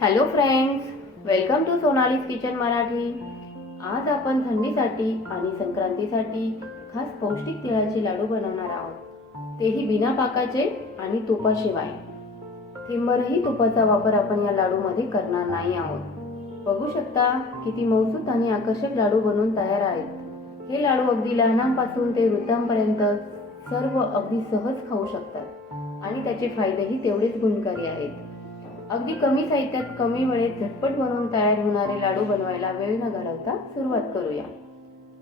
Hello friends, welcome to Sonali's kitchen Marathi. आज आपण थंडीसाठी आणि संक्रांतीसाठी खास पौष्टिक तिळाचे लाडू बनवणार आहोत, तेही बिना पाकाचे आणि तुपाशिवाय। थेंबभरही तुपाचा वापर आपण या लाडूमध्ये करणार नाही आहोत। बघू शकता किती मौसूत आणि आकर्षक लाडू बनवून तयार आहेत। हे लाडू अगदी लहानांपासून ते वृद्धांपर्यंत सर्व अगदी सहज खाऊ शकतात आणि त्याचे फायदेही तेवढेच गुणकारी आहेत। अगदी कमी साहित्यात कमी वेळेत झटपट बनवून तयार होणारे लाडू बनवायला वेळ न घालवता सुरुवात करूया।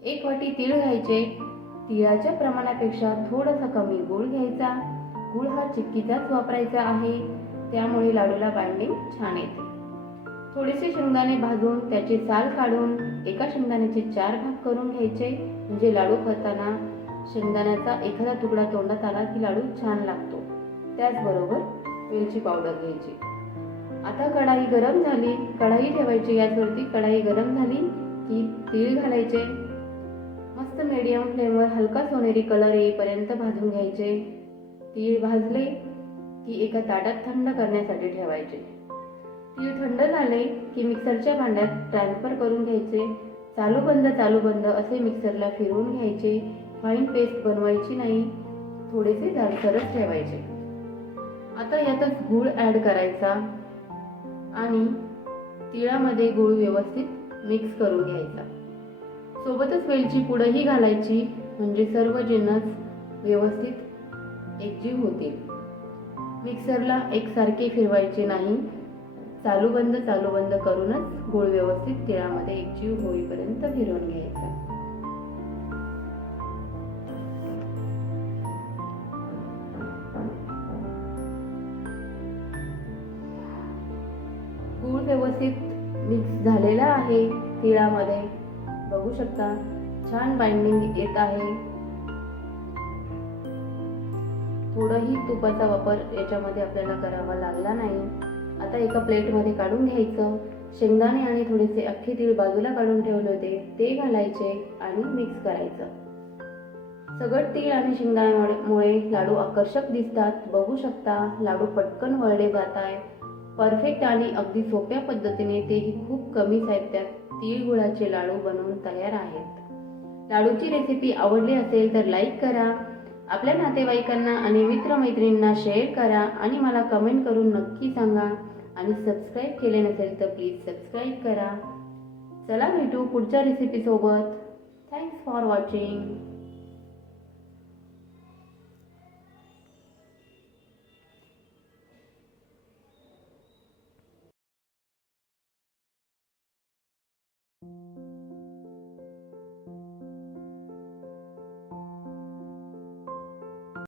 1 वाटी तीळ घ्यायचे। तिळाच्या प्रमाणापेक्षा थोडासा कमी गूळ घ्यायचा। गूळ हा चिक्कीचाच वापरायचा आहे, त्यामुळे लाडूला बाइंडिंग छान येते। थोडेसे शेंगदाणे भाजून त्याचे साल काढून एका शेंगदाण्याचे 4 भाग करून घ्यायचे, म्हणजे लाडू खाताना शेंगदाण्याचा एखादा तुकडा तोंडात आला की लाडू छान लागतो। त्याचबरोबर वेलची पावडर घ्यायची। आता कढाई गरम झाली, कढाई ठेवायची गॅसवरती। कढाई गरम झाली की तीळ घालायचे। मस्त मीडियम फ्लेमवर हलका सोनेरी कलर येईपर्यंत भाजून घ्यायचे। तीळ भाजले की एका ताटात थंड करण्यासाठी ठेवायचे। तीळ थंड झाले की मिक्सरच्या भांड्यात ट्रान्सफर करून घ्यायचे। चालू बंद असे मिक्सरला फिरवून घ्यायचे। फाईन पेस्ट बनवायची नाही, थोडेसे जाडसरच ठेवायचे। आता यातच गूळ ॲड करायचा आणि तिळामध्ये गूळ व्यवस्थित मिक्स करून घ्यायचा। सोबतच वेलची पूडही घालायची, म्हणजे सर्व जिन्नस व्यवस्थित एकजीव होतील। मिक्सरला एकसारखे फिरवायचे नाही, चालू बंद करूनच गूळ व्यवस्थित तिळामध्ये एकजीव होईपर्यंत फिरवून घ्यायचा। गूळ व्यवस्थित मिक्स झालेला आहे तिळामध्ये। बघू शकता छान बाइंडिंग येत आहे। थोडंही तुपाचा वापर याच्यामध्ये आपल्याला करावा लागला नाही। आता एका प्लेटमध्ये काढून घ्यायचं। शेंगदाणे आणि थोडेसे अख्खे तीळ बाजूला काढून ठेवले होते ते घालायचे आणि मिक्स करायचं। सगळं तीळ आणि शेंगदाण्यामुळे लाडू आकर्षक दिसतात। बघू शकता लाडू पटकन वळले जात आहे। परफेक्ट आणि अगदी सोप्या पद्धतीने, तेही खूप कमी साहित्यात तीळ गुळाचे लाडू बनवून तयार आहेत। लाडूची रेसिपी आवडली असेल तर लाईक करा, आपल्या नातेवाईकांना आणि मित्रमैत्रिणींना शेअर करा आणि मला कमेंट करून नक्की सांगा। आणि सबस्क्राईब केले नसेल तर प्लीज सबस्क्राईब करा। चला भेटू पुढच्या रेसिपी सोबत। Thanks for watching.